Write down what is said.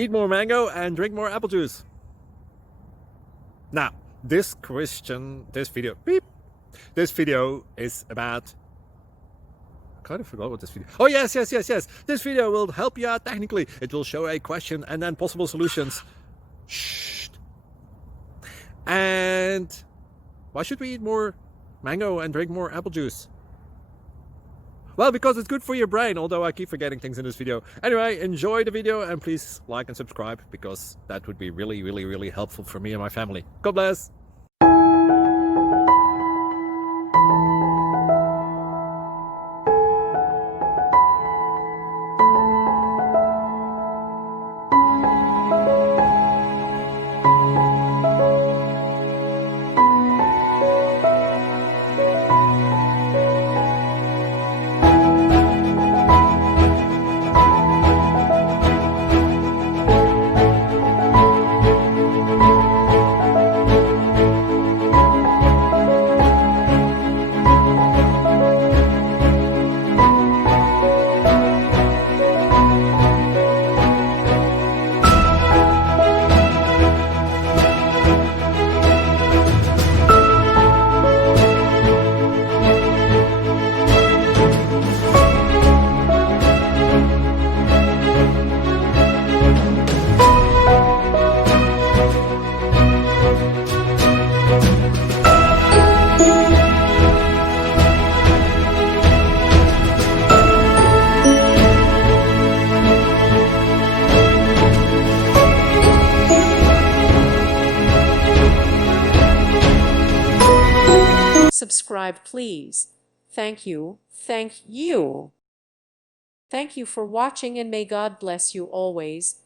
Eat more mango and drink more apple juice. Now, this video is about... I kind of forgot what this video... Oh, yes. This video will help you out technically. It will show a question and then possible solutions. Shh. And why should we eat more mango and drink more apple juice? Well, because it's good for your brain, although I keep forgetting things in this video. Anyway, enjoy the video and please like and subscribe, because that would be really helpful for me and my family. God bless! Subscribe, please. Thank you. Thank you. Thank you for watching, and may God bless you always.